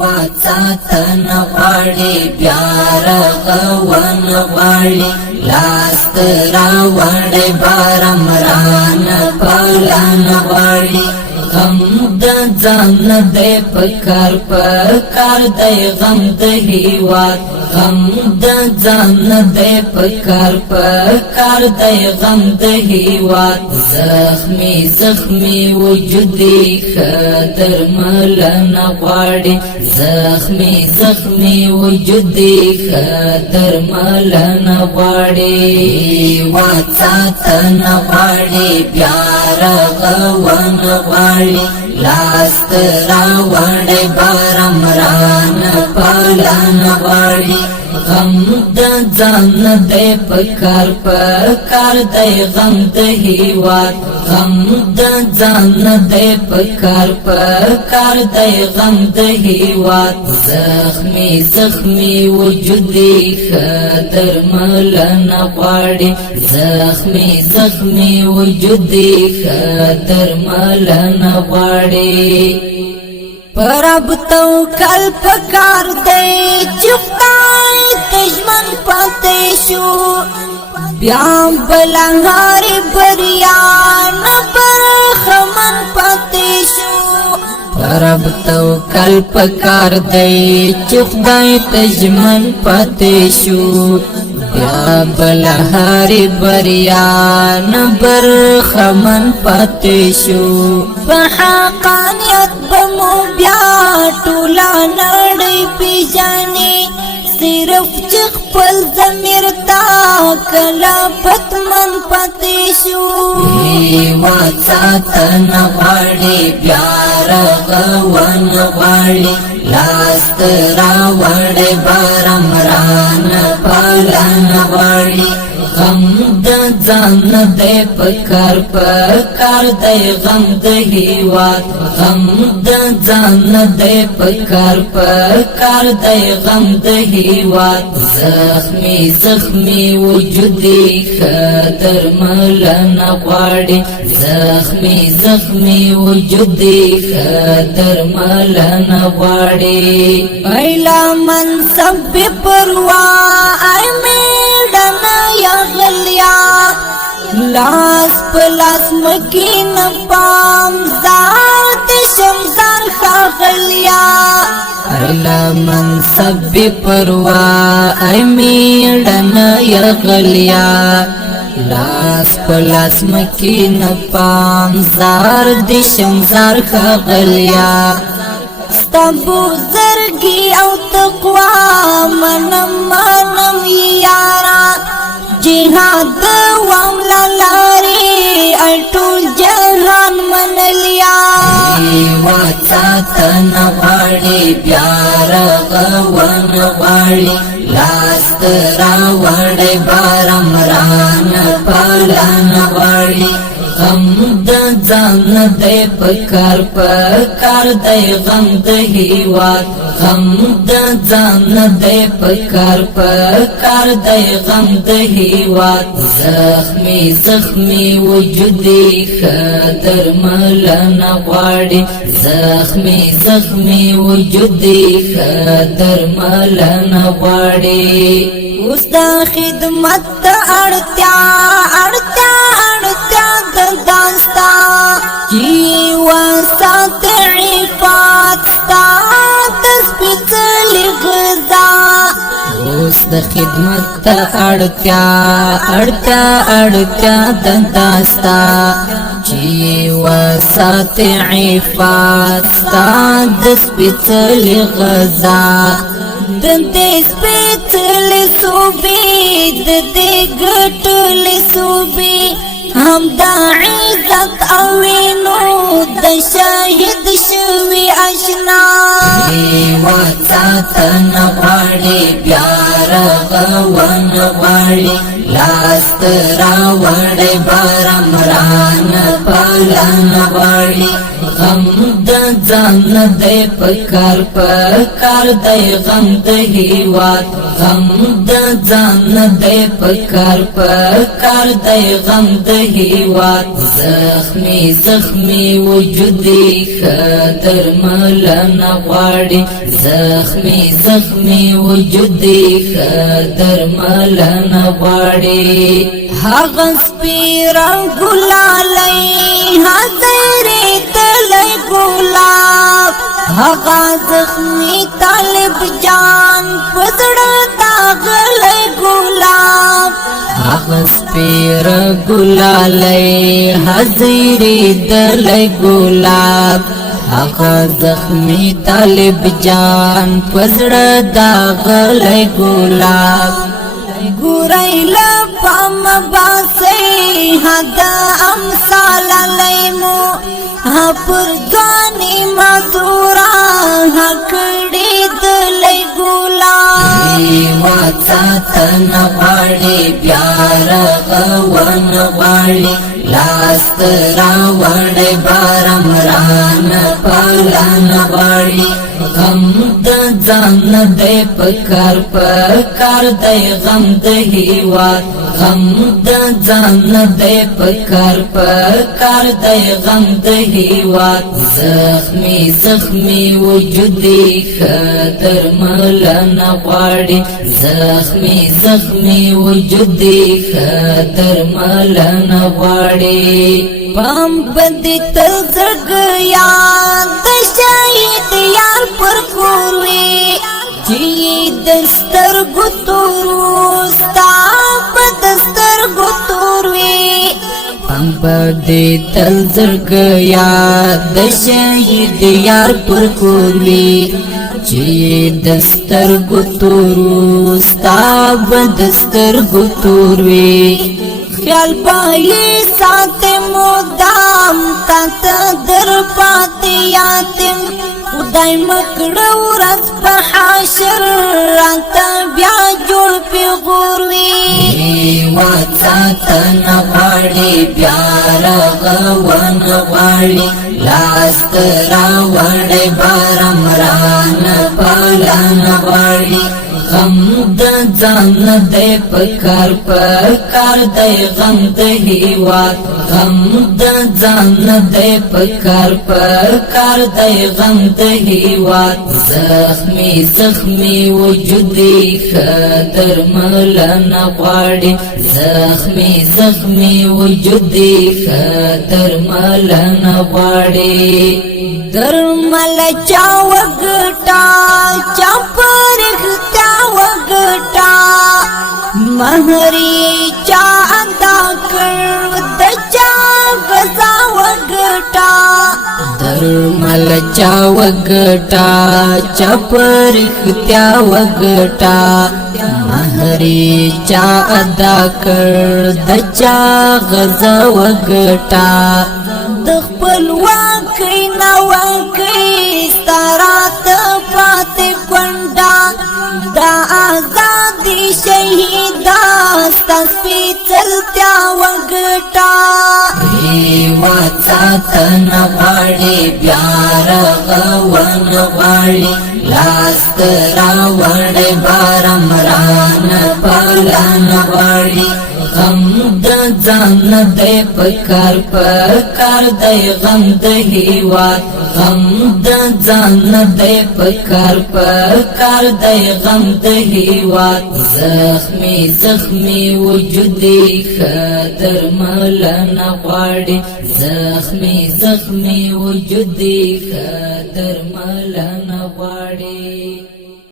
واتساتن غواړي بیا رغون غواړي لاس راوړي بارمران پلان غواړي غم د ځان دې پکار دې غم د هیواد غم د ځان دې پکار دې غم د هیواد زخمی وجودي خطر ملن غواړي زخمی وجودي خطر ملن غواړي واتساتن غواړي بیا رغون غواړي لاس راوړي بارمران پلان غواړي غم د ځان دې پکار دې غم د هیواد غم د ځان دې پکار دې غم د هیواد زخمی وجودي خطر ملن غواړي زخمی وجودي خطر ملن غواړي پرب توکل پکار دې چخای تجمن پاتې شو بیا بلنګاري بریان پر خمن پاتې شو پرب توکل پکار دې چخای تجمن پاتې شو بیا بلهاری بریان بر خمن پاتې شو په حقانیت بمو بیا ټولا نړۍ پیژني صرف چې خپل ضمیر تا کلا پتمن پاتې شو واتساتن غواړي بیا رغون غواړي لاس راوړي بارمران پلان غواړي غم د ځان دې پکار دې غم د هیواد غم د ځان دې پکار دې غم د هیواد زخمی وجودي خطر ملن غواړي زخمی وجودي خطر ملن غواړي ایلا منصب پروا ای میډنا یا غلیا لاس پلاس مکین پام زار شمزار خاغلیا ایلا منصب پروا ای میډنا یا غلیا لاس پلاس مکین پام زار شمزار خاغلیا ستبو زرگی او تقوا منم یارا جهاد وام للاری اٹول جهان منلیا واتساتن غواړي بیا رغون غواړي لاس راوړي بارمران پلان غواړي غم د ځان دې پکار دې غم د هیواد غم د ځان دې پکار دې غم د هیواد زخمی وجودي خطر ملن غواړي زخمی وجودي خطر ملن غواړي اوس د خدمت اړتیا دانستا جیوا سات عفات ستا تسبیت لغزا اوس د خدمت اړتیا دانستا جیوا سات عفات ستا تسبیت لغزا دنده سپیتل صوبی دده گٹل صوبی هم دا عزت اوینو دا شاهد شوی اشنا واتساتن غواړي بیا رغون غواړي لاس راوړي بارمران پلان غواړي غم د ځان نه دی پکار دی غم د هیواد غم د ځان نه دی پکار دی غم د هیواد زخمی وجودي خطر ملنه غواړي زخمی وجودي خطر ملنه غواړي هغه سپیرا ګلالي حاضرې تلې ګلاب هغه زخمی طالب جان پزړه داغلې ګلاب هغه سپیرا ګلالي حاضرې تلې ګلاب هغه زخمی طالب جان پزړه داغلې ګلاب ګورای لپام باسي هدا امثال لیمو پر ځاني مزورا هکړې دلې ګلاب واڅاتن غاړي پیار غون غاړي لاست راوړې بارم ران پالان غاړي غم د ځان دی پکار دی غم د هیواد غم د ځان دی پکار دی غم د هیواد زخمی وجودي خطر ملنه غواړي زخمی وجودي خطر ملنه غواړي پام بدی تل زړګیا د شهید یار پر کوروي چې دستر ګتوروستا بدستر ګتوروي پام بدی تل زړګیا د شهید یار پر کوروي چې دستر ګتوروستا بدستر ګتوروي خیال پایې ساتم مدام تا در پاتې یاتم خدای مکړه ورځ په حشر راته بیا جوړ پیغور وي واڅاتن غاړي پیار غون غاړي لاست راوړې بارم ران پالان غاړي غم د ځان دی پکار دی غم د هیواد غم د ځان دی پکار دی غم د هیواد زخمی وجودي خطر ملنه غواړي زخمی وجودي خطر ملنه غواړي درمل چا وګټا چا پرختا وګټا مہری چا ادا کړ د چا غزا وګټا درمل چا وګټا چا پرختا وګټا مہری چا ادا کړ د چا غزا وګټا د خپل واکې نه واکې سترات پاتې کونډا دا آزادي شهیدا سپېڅلتیا وګټا واڅاتن غاړي پیار غون غاړي لاست راوړې بارم ران پالان غاړي غم د ځان دی پکار دی غم د هیواد غم د ځان دی پکار دی غم د هیواد زخمی وجودي خطر ملنه غواړي زخمی وجودي خطر ملنه غواړي